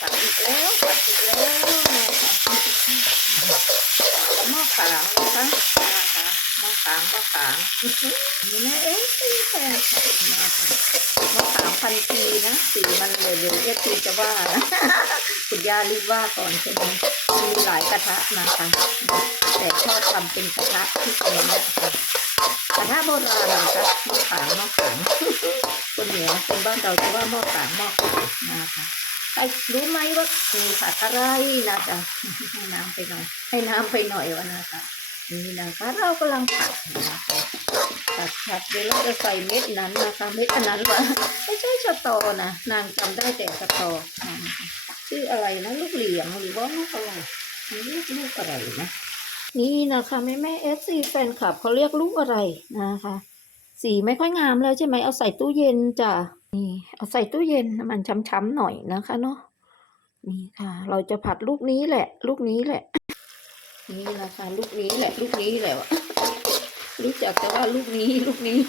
ผัดอีกแล้วผัดอีกแล้วนะคะหม้อขางนะคะนะคะหม้อขางหม้อขางนี่นะเอ๊ะแฟนค่ะหม้อขางพันปีนะสีมันเดี๋ยวเดี๋ยวเอฟซีจะว่านะคุณย่ารีบว่าก่อนใช่ไหมมีหลายกระทะนะคะแต่ชอบทำเป็นกระทะที่เป็นนะคะกระทะโบราณนะคะหม้อขางหม้อขางคนเหนือคนบ้านเราจะว่าหม้อขางหม้อขางนะคะ ใครรู้ไหมว่ามีผัดอะไรนะคะให้น้ำไปหน่อย ให้น้ำไปหน่อยวะนะคะนี่นะคะเรากำลังผัดนะคะผัดผัดเดี๋ยวเราจะใส่เม็ดนั้นนะคะเม็ดอันนั้นวะไม่ใช่สตอนะนางจำได้แต่สตอนะชื่ออะไรนะลูกเหลียงหรือว่าลูกอะไรลูกลูกอะไรนะนี่นะคะแม่แม่เอฟซีแฟนคลับเขาเรียกลูกอะไรนะคะ สีไม่ค่อยงามแล้วใช่ไหมเอาใส่ตู้เย็นจ้ะ นี่เอาใส่ตู้เย็นมันช้ำๆหน่อยนะคะเนาะนี่ค่ะ เราจะผัดลูกนี้แหละ ลูกนี้แหละ นี่นะคะลูกนี้แหละ ลูกนี้แหละรู้จักแต่ว่าลูกนี้ลูกนี้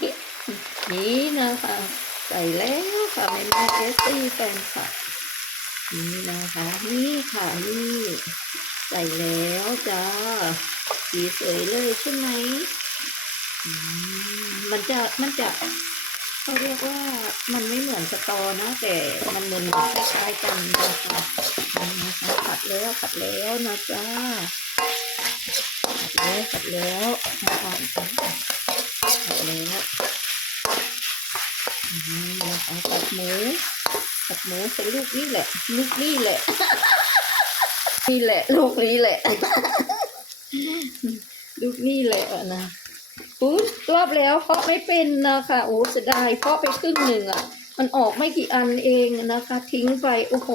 นี่นะคะใส่แล้วค่ะแม่แม่เอสซี่แฟนคลับนี่นะคะ นี่ค่ะนี่ใส่แล้วจ้าสีสวยเลยใช่ไหมมันจะมันจะ เขาเรียกว่ามันไม่เหมือนสตอนะแต่มันเหมือนคล้ายกันนะคะนะคะผัดแล้วผัดแล้วนะจ๊ะผัดแล้วผัดแล้วนะคะผัดแล้วอืมนะคะผัดหมูผัดหมูเป็นลูกนี่แหละลูกนี่แหละนี่แหละ ลูกนี้แหละ ลูกนี่แหละนะ อู้รอบแล้วเพาะไม่เป็นนะคะโอ้เสียดายเพาะไปครึ่งหนึ่งอะ มันออกไม่กี่อันเองนะคะ ทิ้งไปโอ้โห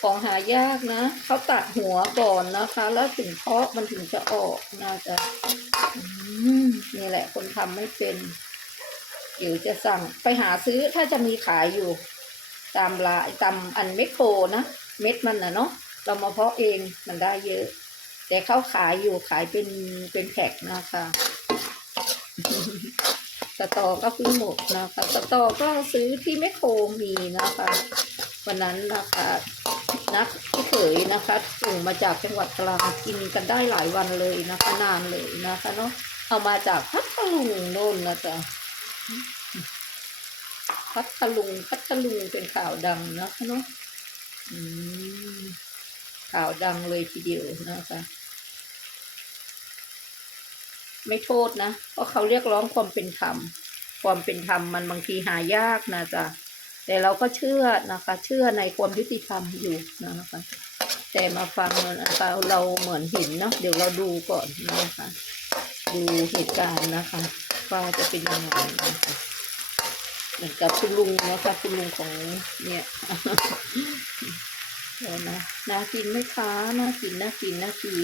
ของหายากนะเขาตัดหัวก่อนนะคะ แล้วถึงเพาะมันถึงจะออกน่าจะอืมนี่แหละ คนทำไม่เป็นเดี๋ยวจะสั่งไปหาซื้อถ้าจะมีขายอยู่ ตามลายตามอันเมคโครนะเม็ดมันนะเนาะเรามาเพาะเองมันได้เยอะ แต่เขาขายอยู่ขายเป็นเป็นแพ็คนะคะ ตอก็เพิ่งหมดนะคะสตอก็ซื้อที่แมคโครมีนะคะ วันนั้นนะคะนักที่เขยนะคะส่งมาจากจังหวัดตรังกินกันได้หลายวันเลยนะคะ นานเลยนะคะเนาะเอามาจากพัทลุงโน่นนะจ๊ะพัทลุงพัทลุงเป็นข่าวดังนะคะเนาะข่าวดังเลยทีเดียวนะคะ ไม่โทษนะ เพราะเขาเรียกร้องความเป็นธรรม ความเป็นธรรมมันบางทีหายากนะจ๊ะแต่เราก็เชื่อนะคะ เชื่อในความยุติธรรมอยู่นะคะ แต่มาฟังนะคะเราเหมือนเห็นเนาะเดี๋ยวเราดูก่อนนะคะ ดูเหตุการณ์นะคะว่าจะเป็นยังไงนะคะเหมือนกับคุณลุงนะคะคุณลุงของเนี่ยเดี๋ยวนะน่ากินไหมคะน่ากินน่ากินน่ากิน